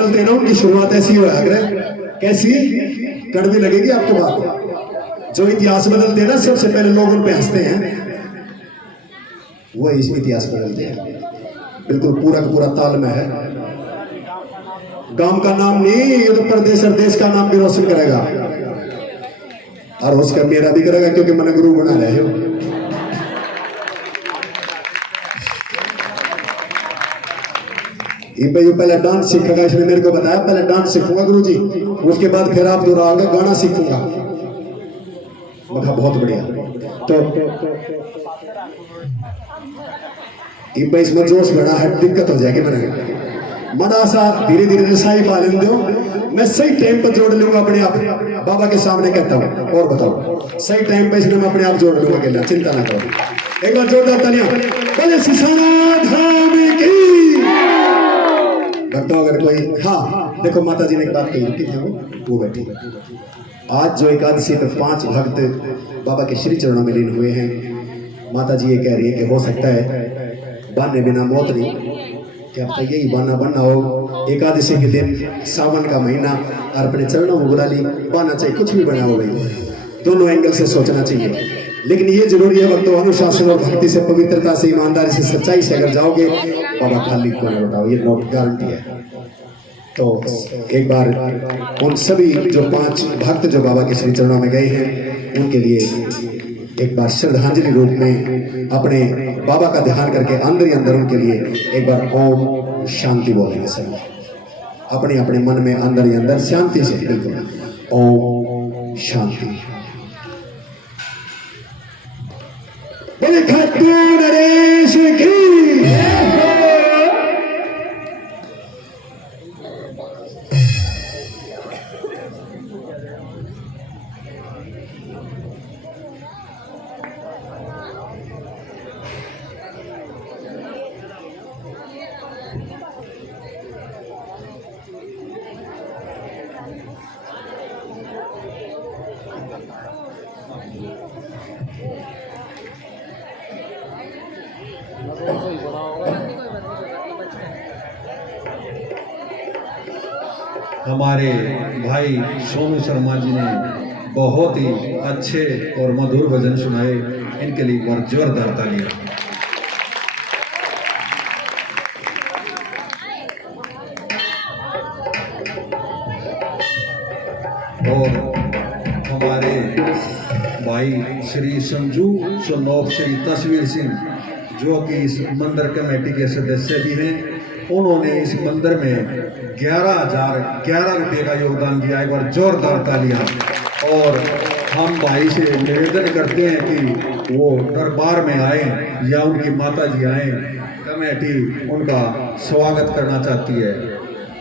बदलते हैं ना, उनकी शुरुआत ऐसी हो कैसी कड़वी लगेगी आपको बात। जो इतिहास बदलते हैं ना, सबसे पहले लोग उन पे हंसते हैं, वो इस इतिहास बदलते हैं। बिल्कुल पूरा का पूरा ताल में है। गांव का नाम नहीं, ये तो प्रदेश और देश का नाम भी रोशन करेगा, और उसका मेरा भी करेगा, क्योंकि मैंने गुरु बना रहे हो। ये पहले डांस सीखेगा, इसने मेरे को बताया, पहले डांस सीखूंगा गुरुजी, उसके बाद फिर आप दोहराओगे, गाना सीखूंगा। मैं कहा बहुत बढ़िया। तो इसमें जोश बड़ा है, दिक्कत हो जाएगी। मैंने मना सा धीरे धीरे रसाई पा लें दो, मैं सही टाइम पर जोड़ लूंगा अपने आप। बाबा के सामने कहता हूँ, और बताओ सही टाइम पे इसमें मैं अपने आप जोड़ लूंगा, अकेला चिंता ना करो। एक बार जोरदार तालियां बोले सिसाना धाम की। भक्तों अगर कोई, हाँ देखो माता जी ने एक बात कही थी, वो बैठी। आज जो एकादशी पे 5 भक्त बाबा के श्री चरणों में लीन हुए हैं, माता जी ये कह रही है कि हो सकता है बाने बिना मौत नहीं, क्या पता यही बाना बनना हो। एकादशी के दिन, सावन का महीना, और अपने चरणों में बुला ली, बाना चाहे कुछ भी बना हो गई, दोनों एंगल से सोचना चाहिए। लेकिन ये जरूरी है वक्तों, अनुशासन और भक्ति से, पवित्रता से, ईमानदारी से, सच्चाई से अगर जाओगे, बाबा खाली को ना बताओ, ये नोट गारंटी है। तो एक बार उन सभी जो 5 भक्त जो बाबा के श्री चरणों में गए हैं, उनके लिए एक बार श्रद्धांजलि रूप में अपने बाबा का ध्यान करके अंदर ही अंदर उनके लिए एक बार ओम शांति बोलेंगे सभी, अपने अपने मन में अंदर ही अंदर शांति से, बिल्कुल ओम शांति। बोले खट्टू नरेश की। हमारे भाई सोनू शर्मा जी ने बहुत ही अच्छे और मधुर भजन सुनाए, इनके लिए एक बार जोरदार तालियां। और हमारे भाई श्री संजू सनोप श्री तस्वीर सिंह, जो कि इस मंदिर कमेटी के सदस्य भी हैं, उन्होंने इस मंदिर में 11,011 रुपये का योगदान दिया। एक बार जोरदार तालियां। और हम भाई से निवेदन करते हैं कि वो दरबार में आए या उनकी माता जी आए, कमेटी उनका स्वागत करना चाहती है।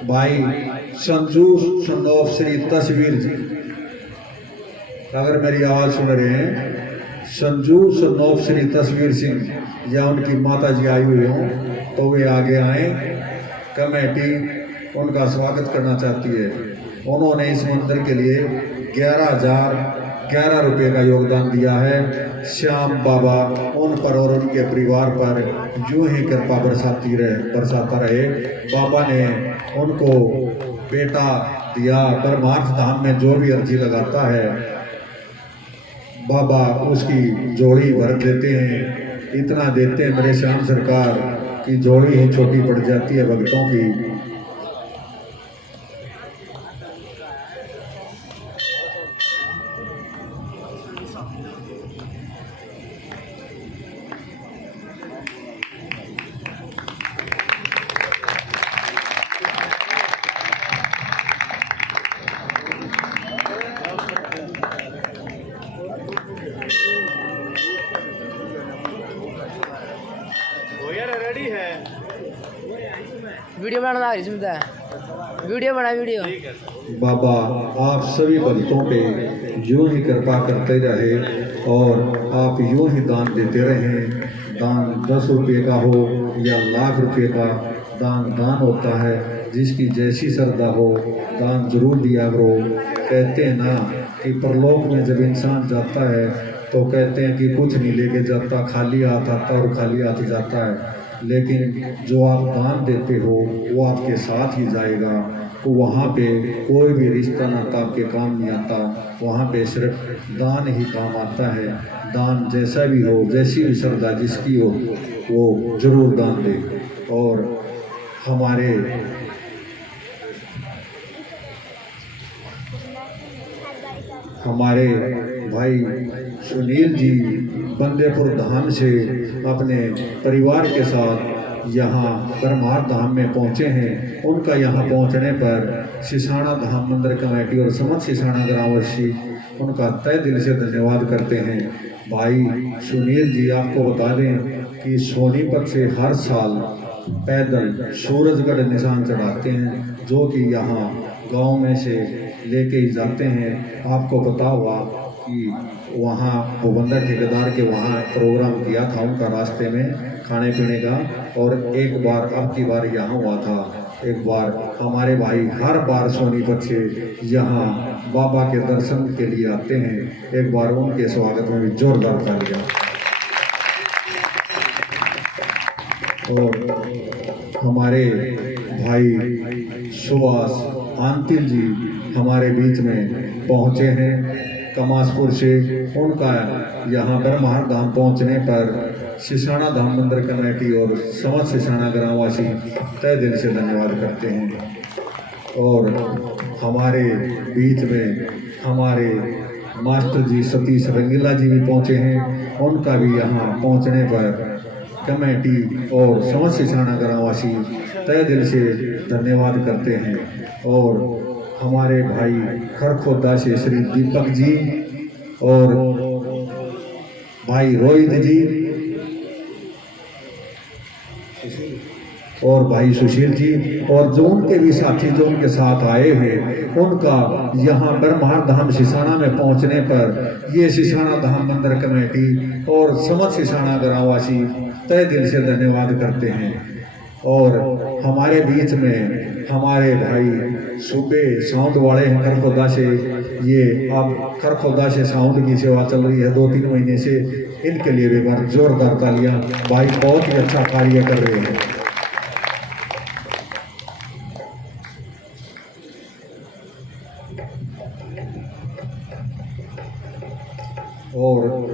भाई संजू सनोप श्री तस्वीर जी, अगर मेरी आवाज़ सुन रहे हैं, संजू सनोप श्री तस्वीर सिंह या उनकी माता जी आई हुई हों तो वे आगे आए, कमेटी उनका स्वागत करना चाहती है। उन्होंने इस मंदिर के लिए 11,011 रुपये का योगदान दिया है। श्याम बाबा उन पर और उनके परिवार पर यूं ही कृपा बरसाता रहे। बाबा ने उनको बेटा दिया, परमार्थ धाम में जो भी अर्जी लगाता है बाबा उसकी जोड़ी भर देते हैं। इतना देते हैं मेरे श्याम सरकार की जोड़ी ही छोटी पड़ जाती है भक्तों की। वीडियो बनाना सुविधा है, वीडियो बना वीडियो। बाबा आप सभी भक्तों पे यूं ही कृपा करते रहे और आप यूं ही दान देते रहें। दान 10 रुपये का हो या लाख रुपये का दान, दान होता है। जिसकी जैसी श्रद्धा हो दान जरूर दिया करो। कहते हैं ना कि परलोक में जब इंसान जाता है तो कहते हैं कि कुछ नहीं लेके जाता, खाली हाथ आता और खाली हाथ जाता है। लेकिन जो आप दान देते हो वो आपके साथ ही जाएगा। तो वहाँ पे कोई भी रिश्ता नाता आपके काम नहीं आता, वहाँ पे सिर्फ दान ही काम आता है। दान जैसा भी हो, जैसी भी श्रद्धा जिसकी हो, वो जरूर दान दे। और हमारे भाई सुनील जी बंदेपुर धाम से अपने परिवार के साथ यहाँ ब्रह्मार धाम में पहुँचे हैं। उनका यहाँ पहुँचने पर सिसाना धाम मंदिर कमेटी और समस्त सिसाना ग्रामवासी उनका तहे दिल से धन्यवाद करते हैं। भाई सुनील जी आपको बता दें कि सोनीपत से हर साल पैदल सूरजगढ़ निशान चढ़ाते हैं, जो कि यहाँ गांव में से लेके ही जाते हैं। आपको पता हुआ कि वहाँ भूबंदर ठेकेदार के वहाँ प्रोग्राम किया था उनका रास्ते में खाने पीने का, और एक बार अब की बार यहाँ हुआ था। एक बार हमारे भाई हर बार सोनीपत से यहाँ बाबा के दर्शन के लिए आते हैं। एक बार उनके स्वागत में भी जोरदार तालियां। और हमारे भाई सुभाष आंतिल जी हमारे बीच में पहुँचे हैं कमासपुर से। उनका यहाँ ब्रह्मार धाम पहुँचने पर सिसाना धाम मंदिर कमेटी और समस्त सिसाना ग्रामवासी तहे दिल से धन्यवाद करते हैं। और हमारे बीच में हमारे मास्टर जी सतीश रंगीला जी भी पहुँचे हैं। उनका भी यहाँ पहुँचने पर कमेटी और समस्त सिसाना ग्रामवासी तहे दिल से धन्यवाद करते हैं। और हमारे भाई खरखोदा से श्री दीपक जी और भाई रोहित जी और भाई सुशील जी और जो उनके भी साथी जो उनके साथ आए हैं, उनका यहाँ ब्रह्मार धाम सिसाना में पहुँचने पर ये सिसाना धाम मंदिर कमेटी और समस्त सिसाना ग्रामवासी तहे दिल से धन्यवाद करते हैं। और हमारे बीच में हमारे भाई सूबे साउंड वाले हैं खरखोदा से। ये अब खरखोदा से साउंड की सेवा चल रही है 2-3 महीने से। इनके लिए भी बार जोरदार तालियां। भाई बहुत ही अच्छा कार्य कर रहे हैं। और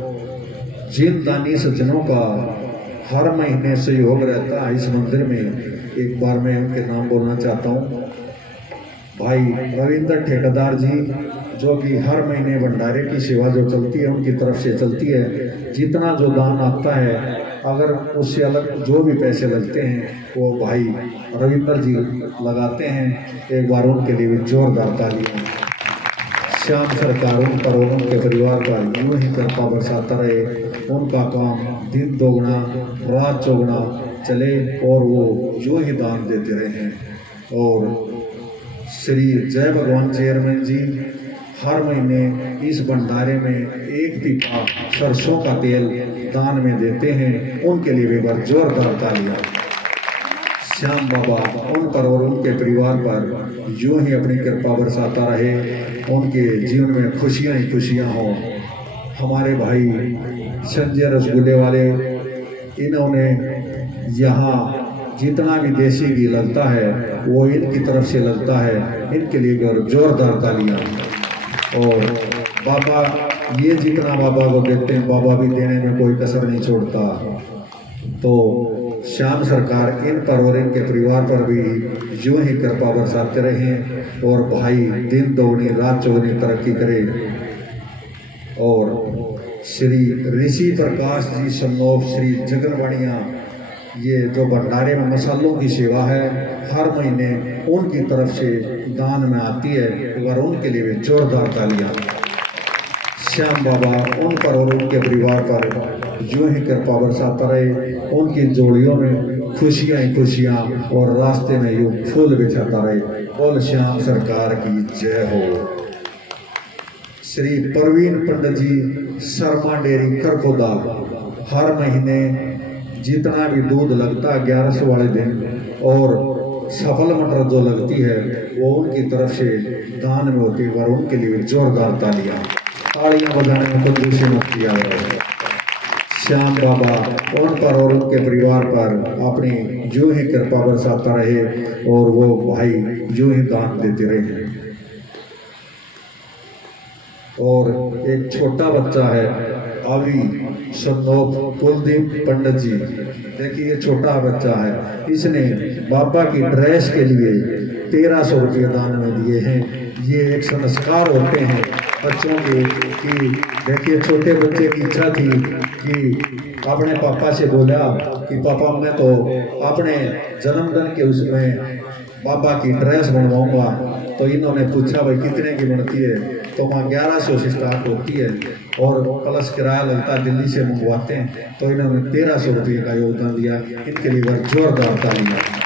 जिन दानी सज्जनों का हर महीने सहयोग रहता है इस मंदिर में, एक बार मैं उनके नाम बोलना चाहता हूँ। भाई रविंद्र ठेकेदार जी, जो कि हर महीने भंडारे की सेवा जो चलती है उनकी तरफ से चलती है। जितना जो दान आता है, अगर उससे अलग जो भी पैसे लगते हैं वो भाई रविंद्र जी लगाते हैं। एक बार उनके लिए भी जोरदार तालियां। श्याम सरकार उन पर और उनके परिवार का यूं ही कृपा बरसाता रहे। उनका काम दिन दोगुना रात चौगुना चले और वो यूं ही दान देते रहे। और श्री जय भगवान चेयरमैन जी हर महीने इस भंडारे में 1 पीपा सरसों का तेल दान में देते हैं। उनके लिए भी बार जोरदार तालियां। श्याम बाबा उन पर और उनके परिवार पर यूं ही अपनी कृपा बरसाता रहे। उनके जीवन में खुशियां ही खुशियां हों। हमारे भाई संजय रसगुल्ले वाले, इन्होंने यहाँ जितना भी देसी घी लगता है वो इनकी तरफ से लगता है। इनके लिए जोरदार तालियां। और बाबा ये जितना बाबा को देते हैं, बाबा भी देने में कोई कसर नहीं छोड़ता। तो श्याम सरकार इन पर और इनके परिवार पर भी यूं ही कृपा बरसाते रहें और भाई दिन दोगुनी रात चौगुनी तरक्की करें। और श्री ऋषि प्रकाश जी सन्नोप श्री जगनवाणिया, ये जो भंडारे में मसालों की सेवा है हर महीने उनकी तरफ से दान में आती है। एक बार उनके लिए भी जोरदार तालियां। श्याम बाबा उन पर और उनके परिवार पर यूं ही कृपा बरसाता रहे। उनकी जोड़ियों में खुशियां ही खुशियां और रास्ते में यूं फूल बिछाता रहे। बोल श्याम सरकार की जय हो। श्री प्रवीण पंडित जी शर्मा डेयरी खरखोदा, हर महीने जितना भी दूध लगता है 1100 वाले दिन और सफल मटर जो लगती है वो उनकी तरफ से दान में होती है। और उनके लिए जोरदार तालियां बजाने में कंजूसी मत किया जाए। श्याम बाबा उन पर और उनके परिवार पर अपनी यूं ही कृपा बरसाता रहे और वो भाई यूं ही दान देते रहे। और एक छोटा बच्चा है अभी सनोप कुलदीप पंडित जी, देखिए ये छोटा बच्चा है, इसने बाबा की ड्रेस के लिए 1300 रुपये दान में दिए हैं। ये एक संस्कार होते हैं बच्चों के कि देखिए छोटे बच्चे की इच्छा थी कि अपने पापा से बोला कि पापा मैं तो अपने जन्मदिन के उसमें बाबा की ड्रेस बनवाऊंगा, तो इन्होंने पूछा भाई कितने की बनती है, तो वहाँ 1100 से स्टार्ट होती है और प्लस किराया लगता है, दिल्ली से मंगवाते हैं, तो इन्होंने 1300 रुपये का योगदान दिया। इनके लिए वह जोरदार तालियां।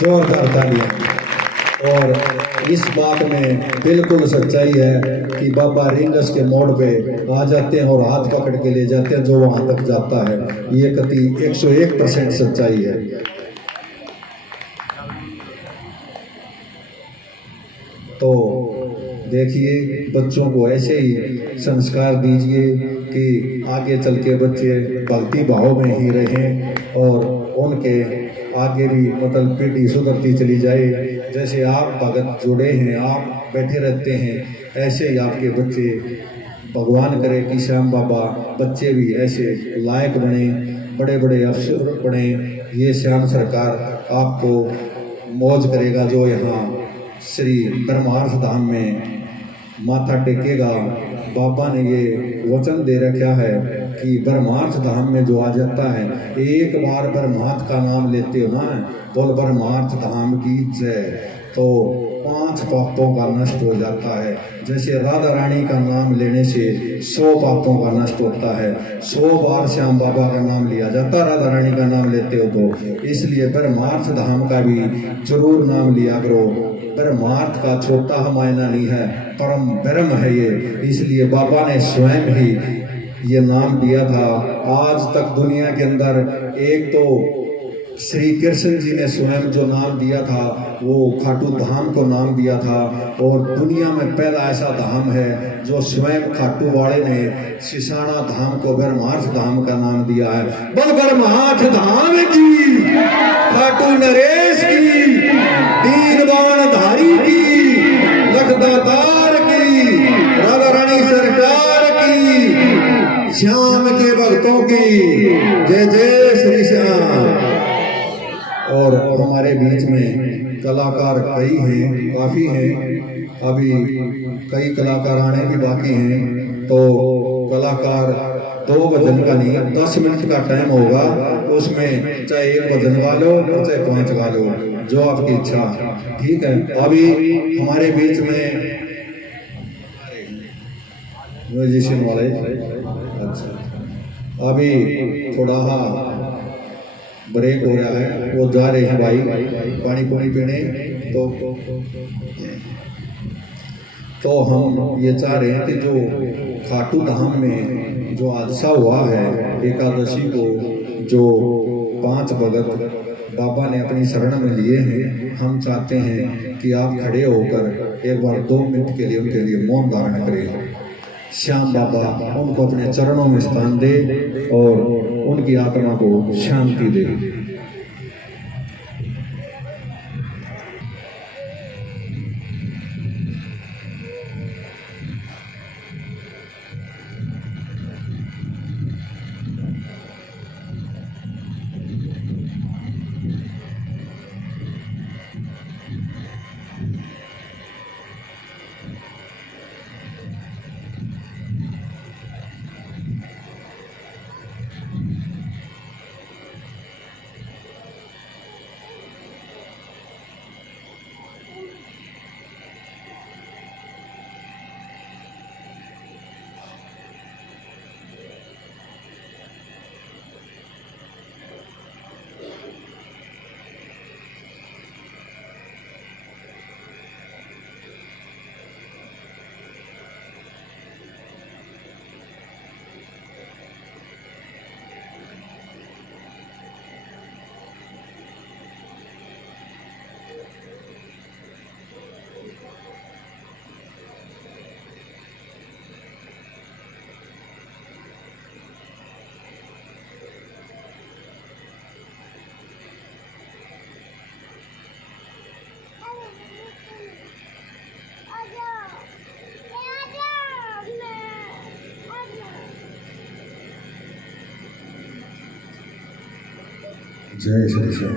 जोरदार तालियां। और इस बात में बिल्कुल सच्चाई है कि बाबा रिंगस के मोड़ पे आ जाते हैं और हाथ पकड़ के ले जाते हैं जो वहां तक जाता है। ये कति 101% सच्चाई है। तो देखिए बच्चों को ऐसे ही संस्कार दीजिए कि आगे चल के बच्चे भक्ति भाव में ही रहें और उनके आगे भी मतलब पीढ़ी सुधरती चली जाए। जैसे आप भगत जुड़े हैं, आप बैठे रहते हैं, ऐसे ही आपके बच्चे, भगवान करे कि श्याम बाबा बच्चे भी ऐसे लायक बने, बड़े बड़े अफसर बने। ये श्याम सरकार आपको मौज करेगा जो यहाँ श्री परमार्थ धाम में माथा टेकेगा। बाबा ने ये वचन दे रखा है कि परमार्थ धाम में जो आ जाता है, एक बार परमार्थ का नाम लेते हो ना, बोल परमार्थ धाम की जय, तो 5 पापों का नष्ट हो जाता है। जैसे राधा रानी का नाम लेने से 100 पापों का नष्ट होता है। 100 बार श्याम बाबा का नाम लिया जाता, राधा रानी का नाम लेते हो तो। इसलिए परमार्थ धाम का भी जरूर नाम लिया करो। परमार्थ का छोटा मायना नहीं है, परम ब्रह्म है ये। इसलिए बाबा ने स्वयं ही ये नाम दिया था। आज तक दुनिया के अंदर एक तो श्री कृष्ण जी ने स्वयं जो नाम दिया था वो खाटू धाम को नाम दिया था, और दुनिया में पहला ऐसा धाम है जो स्वयं खाटू वाले ने सिसाना धाम को ब्रह्मार्थ धाम का नाम दिया है। बोल ब्रह्मार्थ धाम की, खाटू नरेश की, तीन बाण धारी की, लखदातार की, राधा रानी सरकार की, श्याम के भक्तों की जय जय श्री श्याम। और हमारे बीच में कलाकार कई हैं, काफ़ी हैं, अभी कई कलाकार आने भी बाकी हैं। तो कलाकार 2 भजन का नहीं, 10 मिनट का टाइम होगा, उसमें चाहे 1 भजन गा लो और चाहे 5 गा लो, जो आपकी इच्छा। ठीक है, अभी हमारे बीच में म्यूजिशियन वाले, अच्छा अभी थोड़ा ब्रेक हो रहा है, वो जा रहे हैं भाई पानी पुनी पीने। तो हम ये चाह रहे हैं कि जो खाटू धाम में जो हादसा हुआ है एकादशी को, जो 5 भगत बाबा ने अपनी शरण में लिए हैं, हम चाहते हैं कि आप खड़े होकर एक बार 2 मिनट के लिए उनके लिए मौन धारण करें। श्याम बाबा उनको अपने चरणों में स्थान दे और उनकी आत्मा को शांति दे। जय श्री श्याम।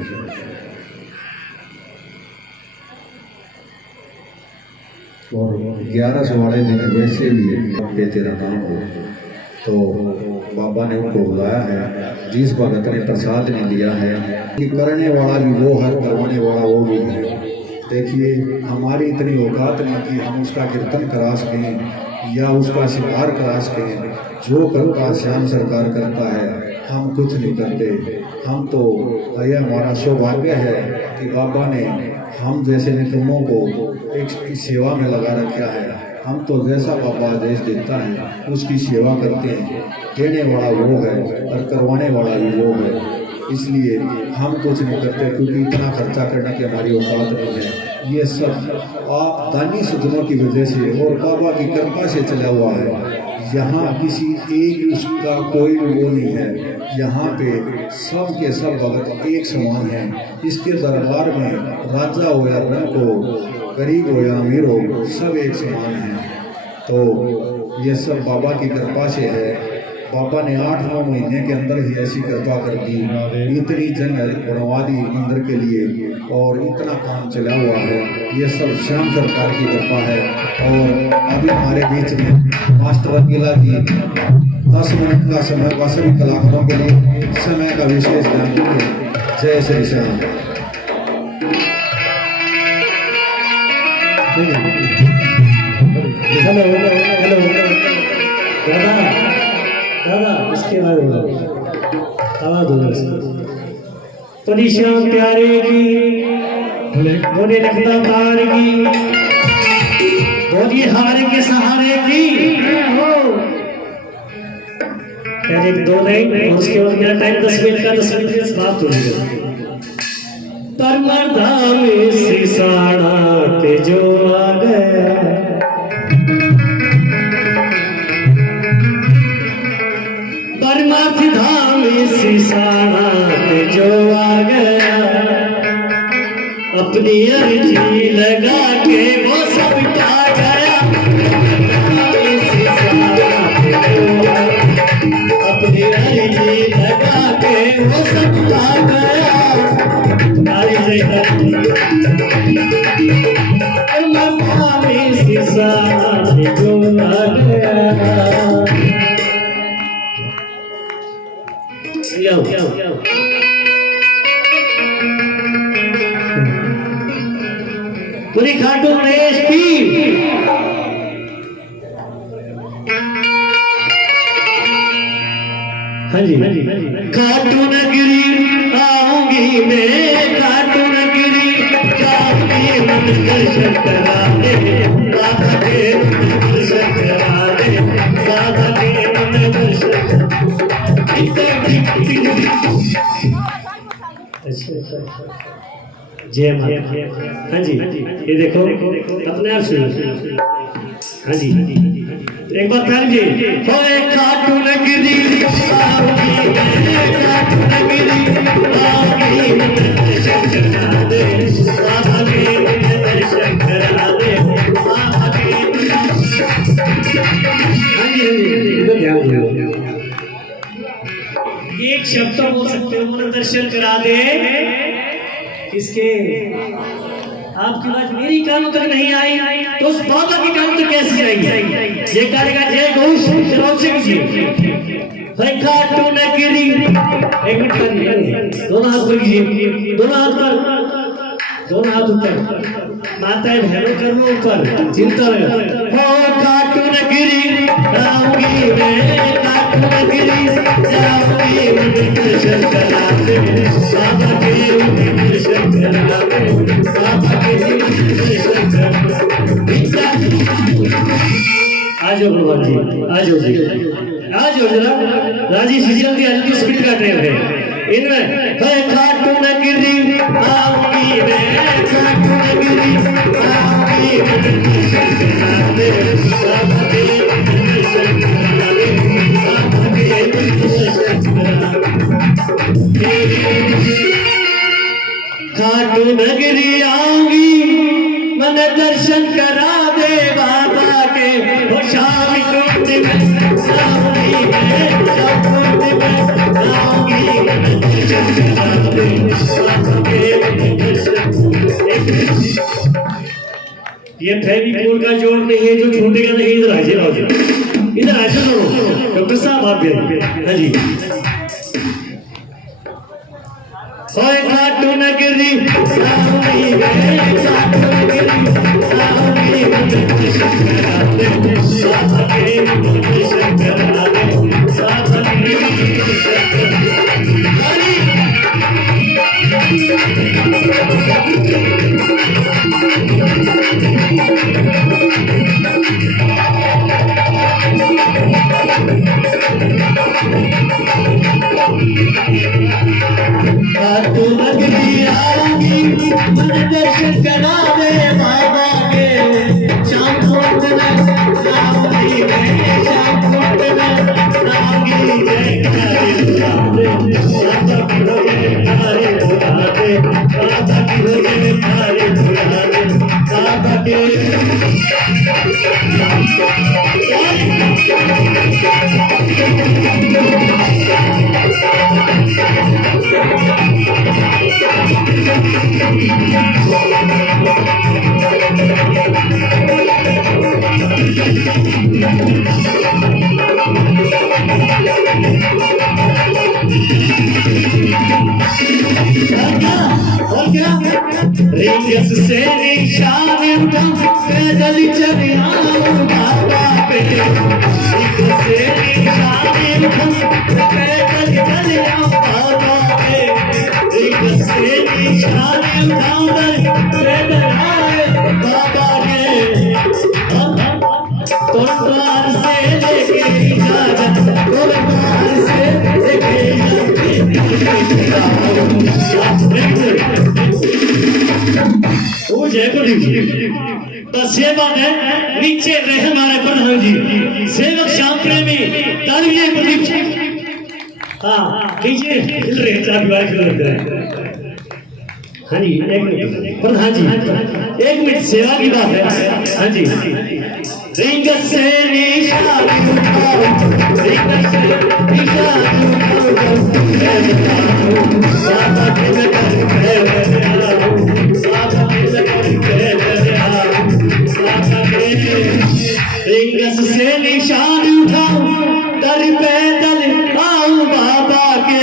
और 11 वाले दिन वैसे भी पे तेरा नाम हो, तो बाबा ने उनको बुलाया है। जिस भगत ने प्रसाद ने लिया है कि करने वाला भी वो है, करवाने वाला वो भी है। देखिए, हमारी इतनी औकात नहीं कि हम उसका कीर्तन करा सकें या उसका शिकार करा सकें। जो करता श्याम सरकार करता है, हम कुछ नहीं करते। हम तो यह हमारा सौभाग्य है कि बाबा ने हम जैसे नितुमों को एक सेवा में लगा रखा है। हम तो जैसा बाबा आदेश देता है उसकी सेवा करते हैं। देने वाला वो है और करवाने वाला भी वो है। इसलिए हम कुछ नहीं करते, क्योंकि इतना खर्चा करने की हमारी औकात नहीं है। ये सब आप दानी सज्जनों की वजह से और बाबा की कृपा से चला हुआ है। यहाँ किसी एक उसका कोई वो नहीं है। यहाँ पे सब के सब भगत एक समान हैं। इसके दरबार में राजा हो या रंग हो, गरीब हो या अमीर हो, सब एक समान हैं। तो ये सब बाबा की कृपा से है। बाबा ने 8-9 महीने के अंदर ही ऐसी कृपा कर दी, इतनी जगह बनवा दी मंदिर के लिए और इतना काम चला हुआ है। ये सब श्याम सरकार की कृपा है। और अभी हमारे बीच में मास्टर रंगीला जी 10 मिनट का समय का सभी कलाकारों के लिए समय का विशेष ध्यान देंगे। जय श्री श्याम। हेलो हेलो दादा दादा, इसके बाद आवाज हो परी श्याम प्यारे की बोले लखता तार की बोली हारे के सहारे की हो। पहले 2 लाइन और उसके बाद मेरा टाइम 10 मिनट का, 10 मिनट समाप्त हो जाएगा। परमर्दा में सिसाड़ा पे जो आ गया, परमार्थ धाम सिसाड़ा पे जो आ गया, अपनी अर्जी लगा के वो सब टा गया। अपनी अर्जी लगा के वो सब टा गया। पूरी खाटू देश की हाँ जी खाटू नगरी आऊंगी मैं, खाटू नगरी जाऊंगी, मन दर्शन करा दे बाबा के, दर्शन करा दे बाबा के, मन दर्शन। जय मां। हाँ जी, ये देखो अपने आप सुनो। हाँ जी, एक बार कर जी। होए खाटू नगरी आऊंगी मैं, खाटू नगरी आऊंगी, मन दर्शन करा दे बाबा के, मन दर्शन करा दे बाबा के। हाँ जी इधर ध्यान दो। एक शब्द तो बोल सकते हो, मन दर्शन करा दे। किसके? आपकी बात मेरी कानों तक नहीं आई तो उस बाबा की कानों तक कैसे आएगी? ये करेगा जय घोष चलो जी। खाटू नगरी, एक मिनट कर, दोनों हाथ पर कीजिए, दोनों हाथ पर, दोनों हाथ ऊपर, माताएं बहनों कर लो ऊपर, चिंता में हो। खाटू नगरी आऊंगी मैं, खाटू नगरी जाऊंगी, मन दर्शन करा दे बाबा के, मन दर्शन करा दे बाबा के, दर्शन करा। आ जाओ भगवान जी, आ जाओ जी, आ जाओ जरा। राजी सी जल्दी आ जाओ, स्पीड का टाइम है इनमें। खाटू नगरी आऊंगी मैं, खाटू नगरी आऊंगी, मन दर्शन करा दे बाबा के, मन दर्शन करा दे बाबा के, मन दर्शन करा दे। खाटू नगरी आऊंगी, मन दर्शन करा दे बाबा के। वो शाम कुंड में आऊंगी मैं, शाम कुंड में आऊंगी, मन दर्शन करा दे ये फेविकोल का जोड़ नहीं है जो छूटेगा नहीं। इधर आइए इधर आइए दोनों डॉक्टर साहब आप भी। हाँ जी होए खाटू नगरी राहुली गए खाटू नगरी राहुली गए शंकराते साधके शंकराते साधके खाटू नगरी आऊंगी मन दर्शन करावे बाबा के शाम को राहुली गए शाम को राहुली गए तारे बुलाते बाबा की हो गए तारे बुलाते बाबा के रिंगस से निशान पैदल चले आऊं बाबा पे रिंगस से निशान पैदल चले आऊं बाबा पे रिंगस से निशान पैदल आए बाबा के तोरपार से लेके इजाजत तोरपार से लेके वो जयपुर बस ये बात है नीचे रहे हमारे प्रधान जी सेवक श्याम प्रेमी तालवीय प्रदीप हाँ नीचे हिल रहे चार दीवार खिल रहे। हाँ जी एक मिनट प्रधान जी एक मिनट सेवा की बात है। हाँ जी रिंग से निशान रिंग से निशान रिंगस से निशान उठाऊं दर पैदल आऊं बाबा के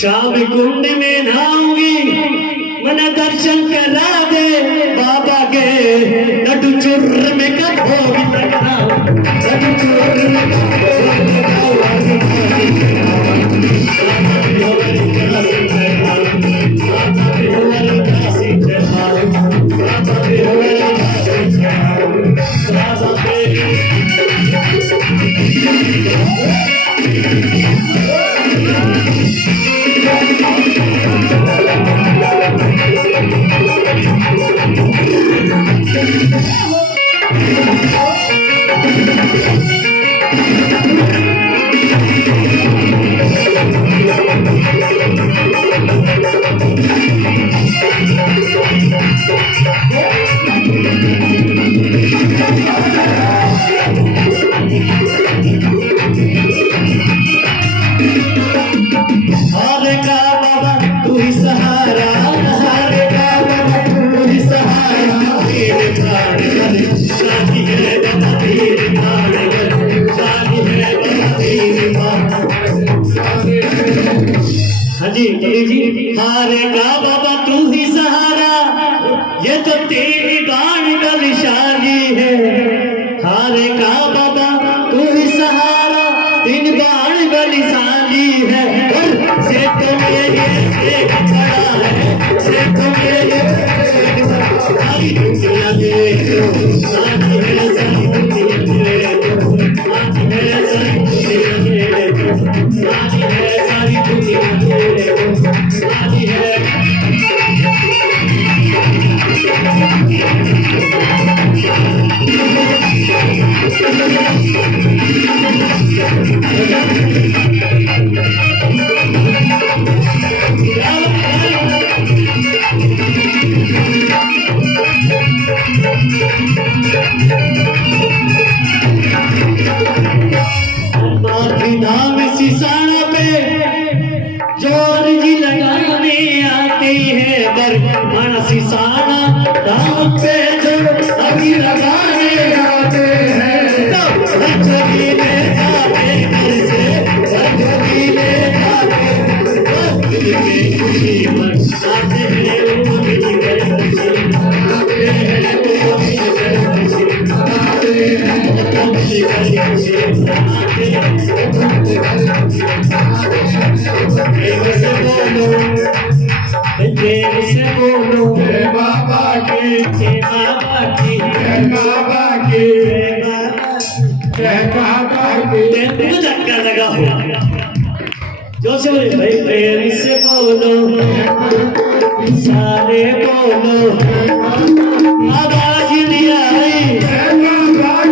शाम कुंड में नहाऊंगी मन दर्शन करा दे बाबा के लड्डू चूर में कब होगी लगना लड्डू चूर में हारेगा बाबा तू ही सहारा ये तो तेरी बाण बलशाली है। साली है और से तो मेरे एक बड़ा है से तो मेरे सारी दुनिया देखो सारी है सारी दुनिया देखो सारी है सारी दुनिया देखो सारी है नाम सिसाना पे जोर जी लगाने आती है बर माना सिसाना दाम पे जो अभी लगाने आते हैं रजनी में जाते घर से रजनी में जाते दिल में खुशी बरसाते हैं वो मिल गए खुशी आते हैं वो मिल गए खुशी आते हैं वो मिल गए खुशी आते प्रेम से बोलो जय बाबा की जय बाबा की जय बाबा की जय बाबा की मुझे धक्का लगा हो जो से बोले भाई प्रेम से बोलो सारे बोलो आवाज नहीं आई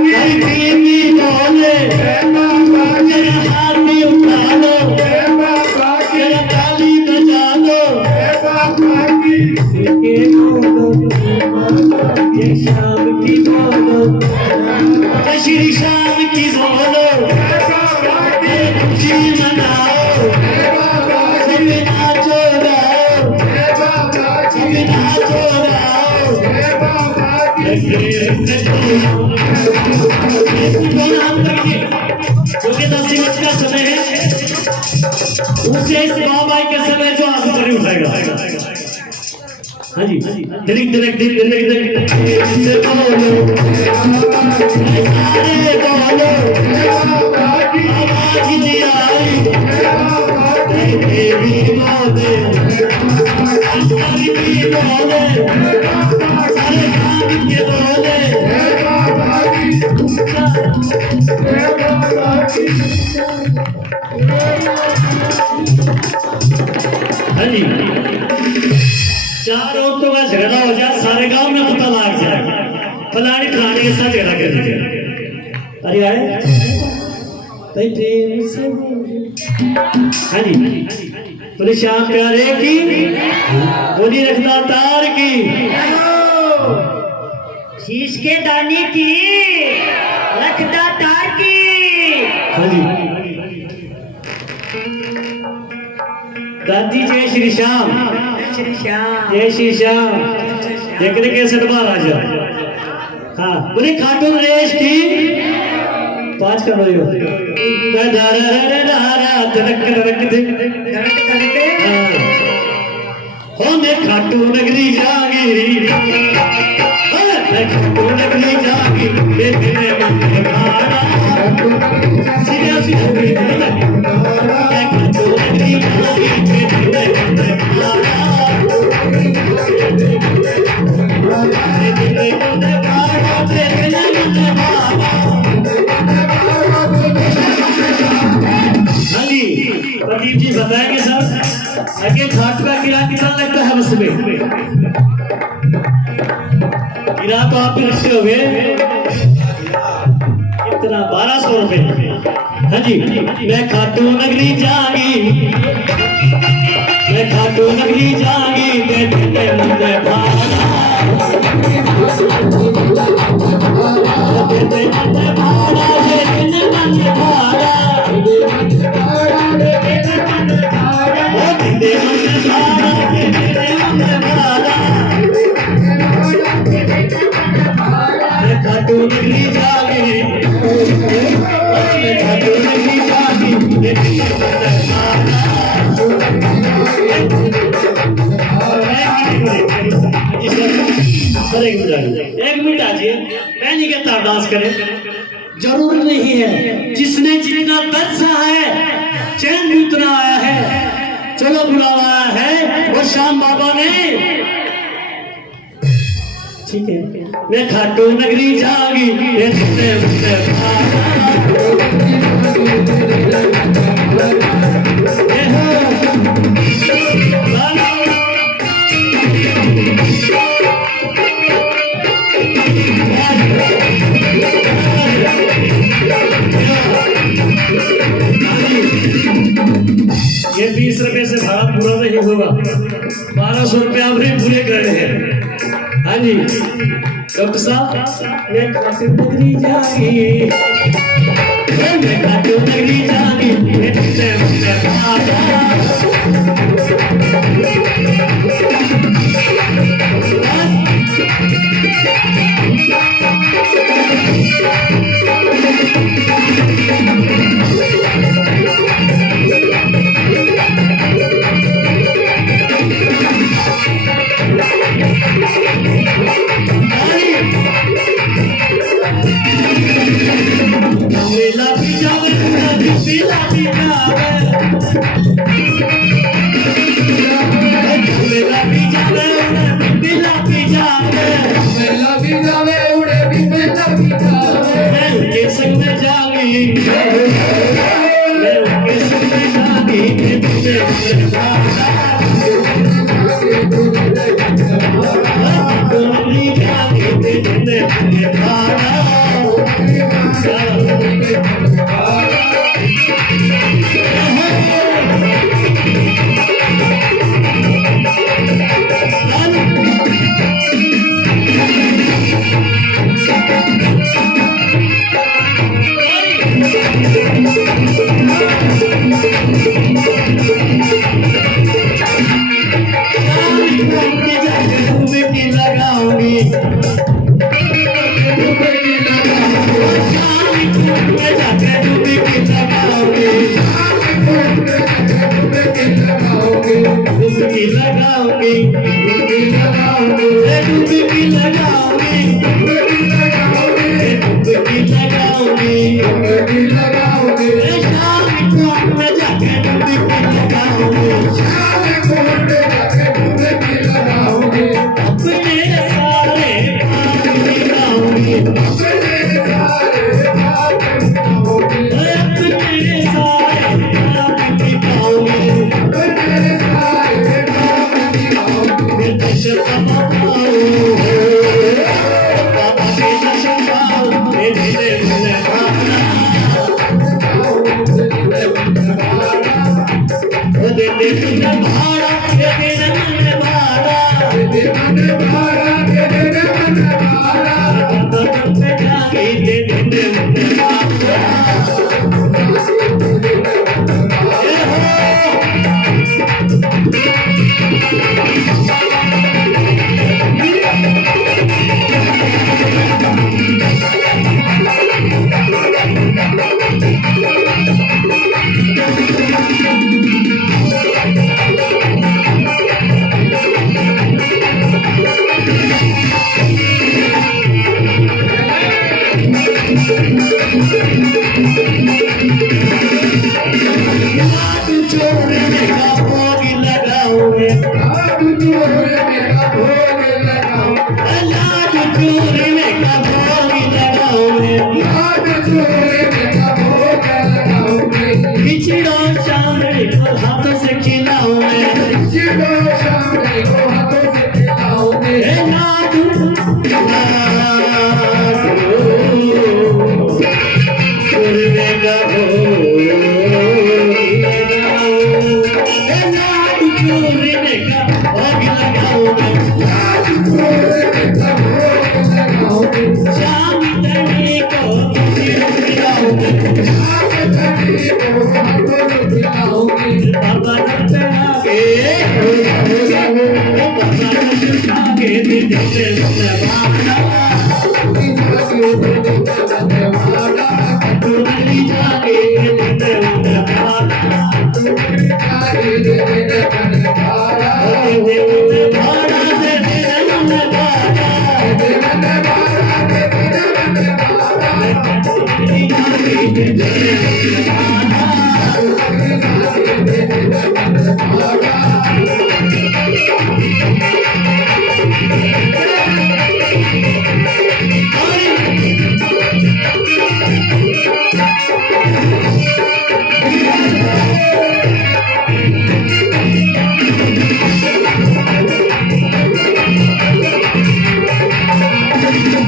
भाई प्रेमी बोले जरा हाथ में उठा लो जरा ताली बजा लो ये शाम की बोलो जय श्री शाम की बोलो खुशी मनाओ सब नाचो गाओ सब नाचो गाओ क्योंकि 10 मिनट का समय है उसे इस बाबा के समय जो आप पर उठाएगा हाँ जी दिलिक दिलिक दिलिक दिलिक से बोलो सारे बोलो आवाज नहीं आई देवी बोले देवी बोले सारे काम के बोले हाँ जी चार औरतों का झगड़ा हो जाए सारे गांव में पता लग जाए फलानी फलाने के साथ झगड़ा कर दिया अरे आए प्रेम से हाँ जी बोले श्याम प्यारे की बोली रखना तार की शीश के दानी की रखता तार की हाँ जी दादी जय श्री श्याम जय श्री श्याम देखने कैसे बाहर आ जाओ हाँ बोले खाटू नरेश की 5 कर रही हो हो मैं खाटू नगरी जागी खाटू नगरी जागी देखने मन भाड़ा सीधा सीधा खाटू नगरी जागी देखने मन भाड़ा प्रदीप जी बताएंगे सर आगे घाट का किराया कितना लगता है बस में किराया तो आप भी रखते हो कितना 1200 रुपए हाँ जी मैं खाटू नगरी जागी मैं खाटू नगरी जागी देखने मन भाड़ा खाटू नगरी जागी खाटू नगरी जागी सर एक मिनट आजिए मैं नहीं कहता डांस करें जरूर नहीं है। जिसने जितना दर्द सहा है चैन भी उतना आया है। चलो बुलावा आया है वो श्याम बाबा ने। ठीक है, मैं खाटू नगरी जागी ये 20 रुपए से भाड़ा पूरा नहीं होगा। 1200 रुपया हमने पूरे कर रहे हैं। हाँ जी डॉक्टर साहब, मैं खाटू नगरी जागी, मैं खाटू नगरी जागी,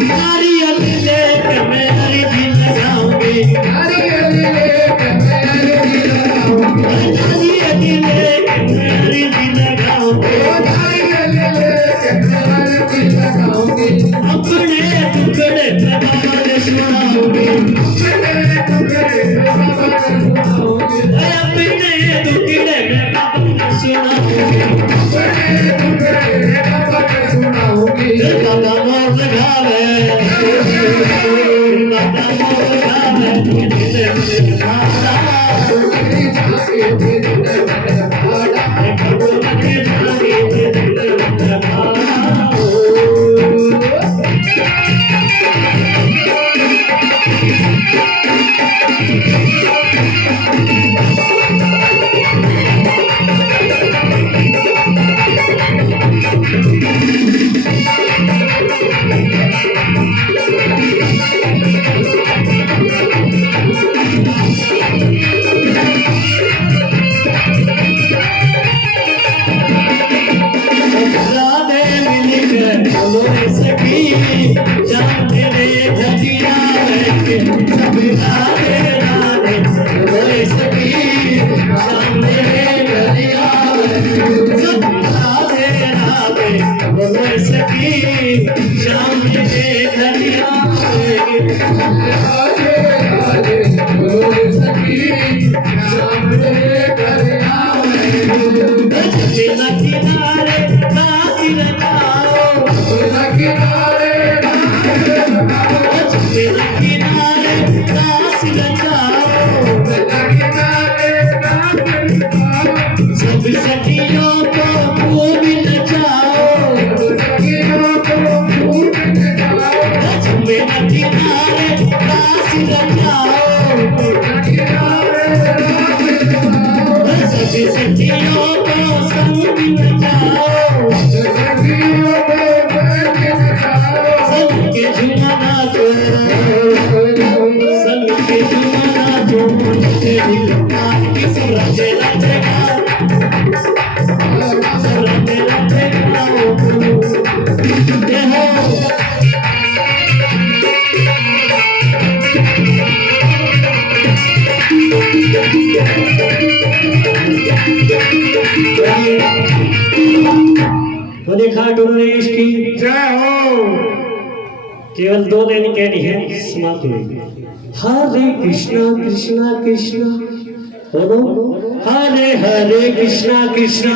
नारियल लेकर मैं अर्जी लगाऊंगी, नारियल लेकर मैं अर्जी लगाऊंगी, अपने टुकड़े प्रभात सुनाऊंगी, अपने टुकड़े प्रभात सुनाऊंगी, दादा मोर लगावे, दादा मोर लगावे, इसकी जय हो। केवल 2 लाइन कहनी है, समाप्त हुई। हरे कृष्णा कृष्णा कृष्णा, बोलो हरे हरे कृष्णा कृष्णा,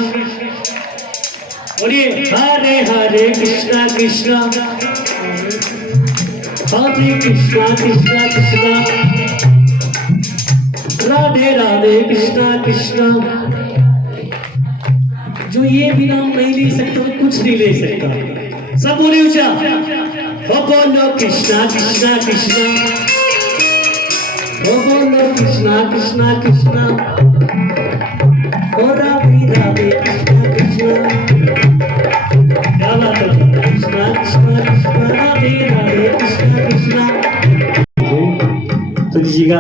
बोलिए हरे हरे कृष्णा कृष्णा, हरे कृष्णा कृष्णा कृष्णा, राधे राधे कृष्णा कृष्णा। जो ये भी नाम नहीं ले सकता वो कुछ नहीं ले सकता। सब बोले ऊंचा, हो बोलो कृष्णा कृष्णा कृष्णा, हो बोलो कृष्णा कृष्णा कृष्णा, हो राधे राधे कृष्णा कृष्णा। क्या बात है, कृष्णा कृष्णा कृष्णा, राधे राधे कृष्णा कृष्णा। तो लीजिएगा,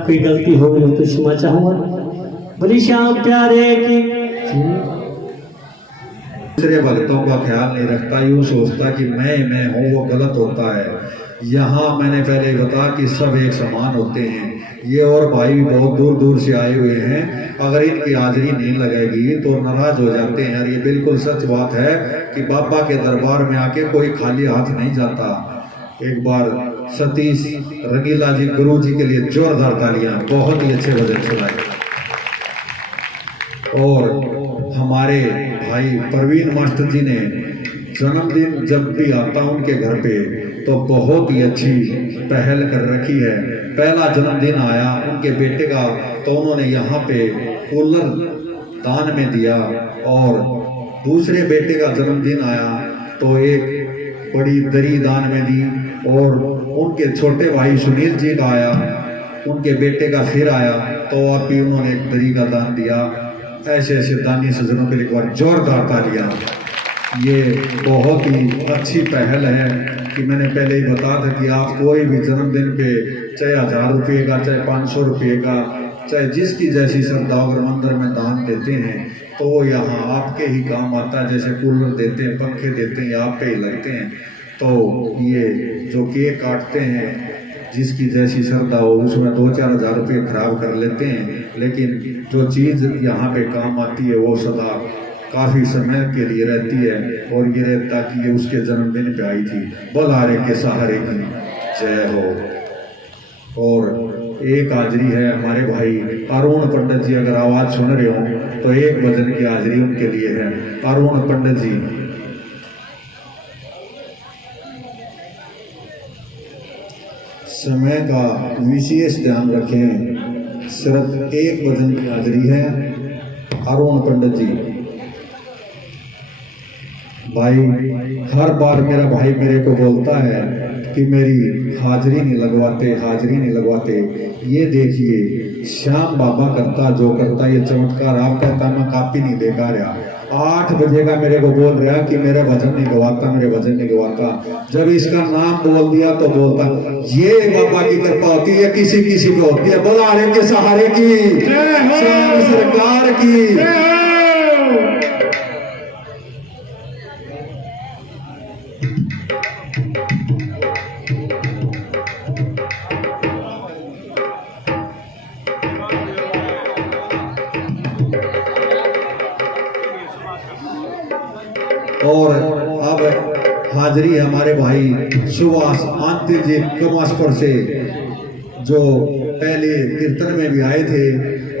कोई गलती हो गई तो क्षमा चाहूंगा। बोली श्याम प्यारे की। दूसरे भक्तों का ख्याल नहीं रखता, यूँ सोचता कि मैं हूँ, वो गलत होता है। यहाँ मैंने पहले बताया कि सब एक समान होते हैं। ये और भाई भी बहुत दूर दूर से आए हुए हैं, अगर इनकी हाजिरी नहीं लगेगी तो नाराज हो जाते हैं। और ये बिल्कुल सच बात है कि बाबा के दरबार में आके कोई खाली हाथ नहीं जाता। एक बार सतीश रंगीला जी गुरु जी के लिए जोरदार तालियां, बहुत ही अच्छे भजन सुनाए। और हमारे भाई प्रवीण मास्टर जी ने जन्मदिन जब भी आता उनके घर पे तो बहुत ही अच्छी पहल कर रखी है। पहला जन्मदिन आया उनके बेटे का तो उन्होंने यहाँ पे कूलर दान में दिया, और दूसरे बेटे का जन्मदिन आया तो एक बड़ी दरी दान में दी, और उनके छोटे भाई सुनील जी का आया, उनके बेटे का फिर आया तो अब भी उन्होंने एक दरी का दान दिया। ऐसे ऐसे दानी सज्जनों के लिए एक बार जोरदार तालियां। ये बहुत ही अच्छी पहल है कि मैंने पहले ही बताया था कि आप कोई भी जन्मदिन पे चाहे 1000 रुपये का, चाहे 500 रुपये का, चाहे जिसकी जैसी श्रद्धा अगर मंदिर में दान देते हैं तो यहाँ आपके ही काम आता है। जैसे कूलर देते हैं, पंखे देते हैं, आप पे ही लगते हैं। तो ये जो केक काटते हैं, जिसकी जैसी श्रद्धा हो, उसमें 2-4 हज़ार रुपये खराब कर लेते हैं, लेकिन जो चीज़ यहाँ पे काम आती है वो सदा काफ़ी समय के लिए रहती है। और ये रहता कि ये उसके जन्मदिन पे आई थी। बलारे के सहारे की जय हो। और एक हाजिरी है हमारे भाई अरुण पंडित जी, अगर आवाज़ सुन रहे हो तो एक भजन की हाजिरी उनके लिए है। अरुण पंडित जी, समय का विशेष ध्यान रखें। सिर्फ एक भजन की हाजिरी है। अरुण पंडित जी भाई, हर बार मेरा भाई मेरे को बोलता है कि मेरी हाजिरी नहीं लगवाते, हाजिरी नहीं लगवाते। ये देखिए श्याम बाबा करता जो करता ये चमत्कार आप कहता, मैं कापी नहीं देखा रहा। 8 बजे का मेरे को बोल रहा कि मेरे भजन नहीं गवाता, मेरे भजन नहीं गवाता। जब इसका नाम बोल दिया तो बोलता। ये बाबा की कृपा होती है, किसी किसी को होती है। बलारे के सहारे की, श्याम सरकार की। और अब हाजिरी हमारे भाई सुभाष आंतिर जी कमासपुर से, जो पहले कीर्तन में भी आए थे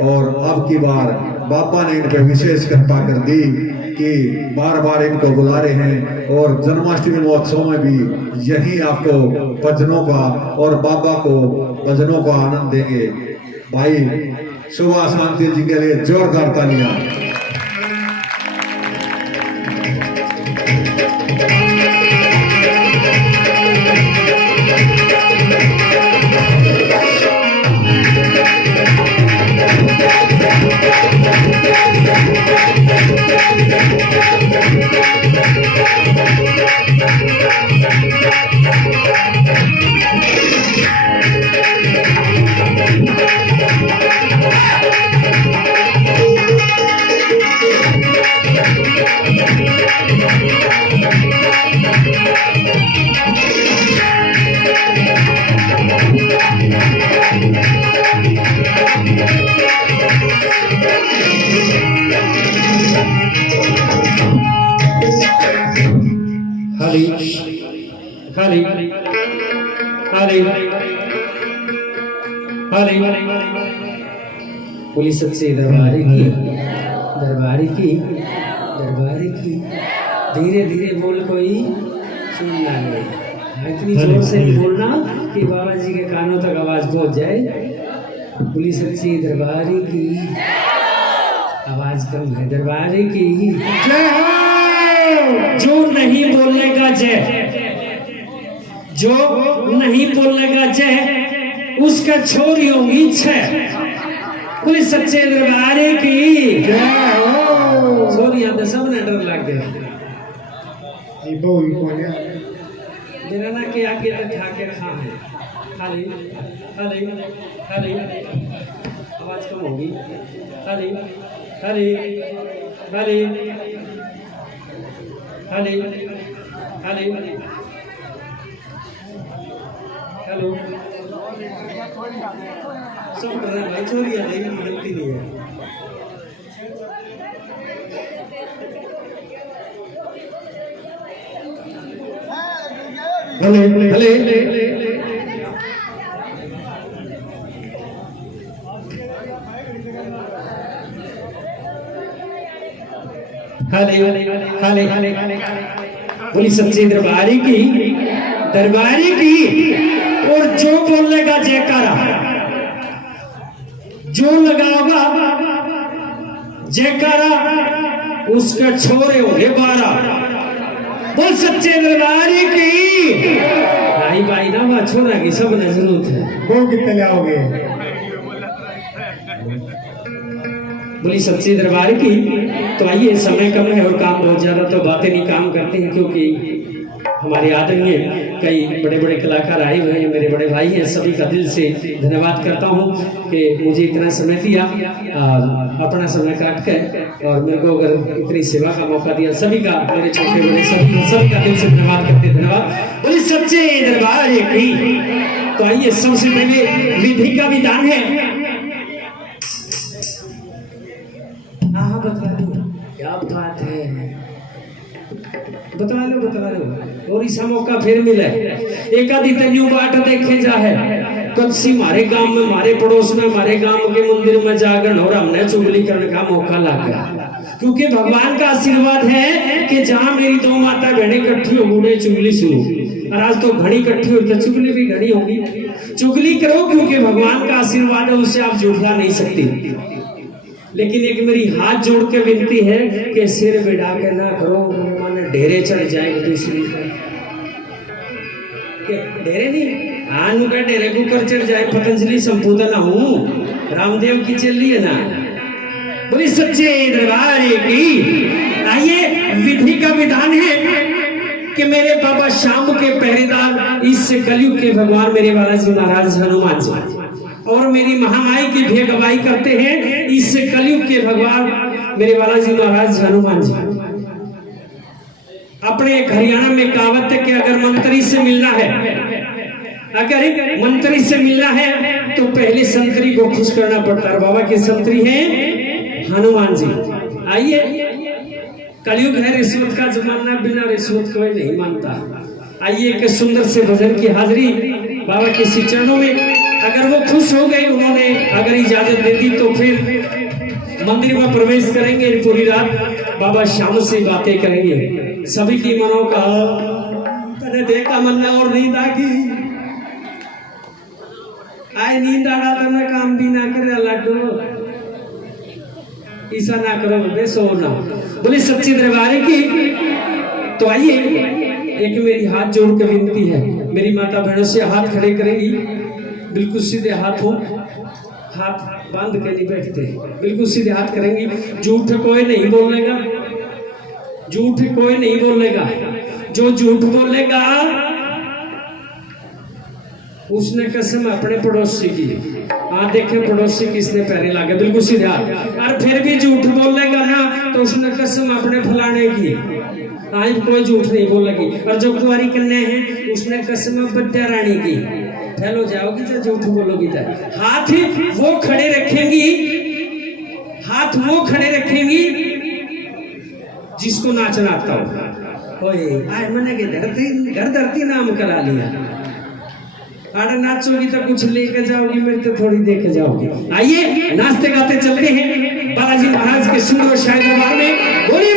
और अब की बार बाबा ने इन पर विशेष कृपा कर दी कि बार बार इनको बुला रहे हैं। और जन्माष्टमी महोत्सव में भी यही आपको भजनों का और बाबा को भजनों का आनंद देंगे। भाई सुभाष आंतिर जी के लिए जोरदार तालियां। हरी हरी हरी पुलिस सच्चे दरबारी की, दरबारी की, दरबारी की। धीरे धीरे बोल, कोई सुन ना ले। इतनी जोर से नहीं बोलना कि बाबा जी के कानों तक आवाज पहुंच जाए। पुलिस सच्ची दरबारी की, आवाज कम है। दरबारी की जय हो। जो नहीं बोलेगा जय, जो नहीं बोलेगा जय, उसका छोरी होगी छह। पुलिस सच्चे दरबारे की जय हो। छोरी आते सब ने डर लग गया। मेरा ना के आगे तक खा के खा है। खाली खाली खाली आवाज कम होगी। खाली खाली खाली खाली खाली हेलो सब कर रहे भाई। चोरी आ रही गलती नहीं है। भले भले हाले हाले पुलिस सच्ची दरबारी की, दरबारी की। और जो बोलेगा जयकारा, जो लगाओगा जयकारा, उसका छोरे होंगे 12। बोल सच्चे दरबारी की। भाई भाई ना वह छोरा की सब ने जरूरत है। वो कितने लाओगे? बोली सच्चे दरबार की। तो आइए, समय कम है और काम बहुत ज्यादा, तो बातें नहीं काम करते हैं, क्योंकि हमारे आदरणीय कई बड़े बड़े कलाकार आए हुए हैं, मेरे बड़े भाई हैं, सभी का दिल से धन्यवाद करता हूँ कि मुझे इतना समय दिया, अपना समय काट कर और मेरे को अगर इतनी सेवा का मौका दिया। सभी का, मेरे छोटे बड़े सभी का दिल से धन्यवाद करते, धन्यवाद बोले सच्चे दरबार की। तो आइए सबसे पहले विधि का विधान है। हाँ बता दो, क्या बात है, बता लो और ऐसा मौका फिर मिले। एक आधी तन्यू बाट देखे जा है कब सी मारे गांव में, मारे पड़ोस में, मारे गांव के मंदिर में जाकर और हमने चुगली करने का मौका लग गया, क्योंकि भगवान का आशीर्वाद है कि जहां मेरी दो माता बहनें इकट्ठी हो गए चुगली शुरू, और आज तो घड़ी इकट्ठी हुई तो चुगली भी घड़ी होगी। चुगली करो क्योंकि भगवान का आशीर्वाद है, उसे आप झूठला नहीं सकते। लेकिन एक मेरी हाथ जोड़ के विनती है कि सिर बिड़ा के ना करो, माने ढेरे चढ़ जाएगी दूसरी ढेरे नहीं, आनू का ढेरे को कर चढ़ जाए। पतंजलि संपूतना हूँ, रामदेव की चली है ना, बोली सच्चे दरबार की। आइए विधि का विधान है कि मेरे बाबा शाम के पहरेदार, इस कलयुग के भगवान मेरे बालाजी महाराज हनुमान जी, और मेरी महामाई की भी अगुवाई करते हैं इस कलयुग के भगवान मेरे बालाजी महाराज हनुमान जी। अपने हरियाणा में कहावत है कि अगर मंत्री से मिलना है, अगर मंत्री से मिलना है तो पहले संतरी को खुश करना पड़ता है। बाबा के संतरी हैं हनुमान जी। आइए, कलयुग है, रिश्वत का जमाना, बिना रिश्वत कोई नहीं मानता। आइए एक सुंदर से भजन की हाजिरी बाबा के श्री चरणों में। अगर वो खुश हो गए, उन्होंने अगर इजाजत दे दी तो फिर मंदिर में प्रवेश करेंगे, पूरी रात बाबा श्याम से बातें करेंगे। सभी की मनों का तने देखा मन और नींद आ गई, आए नींद आड़ा तो मैं काम भी ना करे लाडो, ऐसा ना करो बे, सो ना। बोले सच्ची दरबार की। तो आइए, एक मेरी हाथ जोड़ के विनती है, मेरी माता बहनों से हाथ खड़े करेंगी, बिल्कुल सीधे हाथ हो, हाथ बांध के नहीं बैठते, बिल्कुल सीधे हाथ करेंगी। झूठ कोई नहीं बोलेगा, झूठ कोई नहीं बोलेगा। जो झूठ बोलेगा उसने कसम अपने पड़ोसी की। हाँ देखे पड़ोसी किसने पैरे लागे, बिल्कुल सीधे हाथ। और फिर भी झूठ बोलेगा ना तो उसने कसम अपने फलाने की। आज कोई झूठ नहीं बोलेगी। और जो कुंवारी कन्या है उसने कसम बद्या रानी की। फैल हो जाओगी तो झूठ बोलोगी तो। हाथ वो खड़े रखेंगी, हाथ वो खड़े रखेंगी जिसको नाचना आता हो। ओए आए मने के घर धरती नाम करा लिया। आड़ा नाचोगी तो कुछ लेके जाओगी, मेरे तो थोड़ी देके जाओगी। आइए नाचते गाते चलते हैं बालाजी महाराज के सुंदर शाही दरबार में। बोली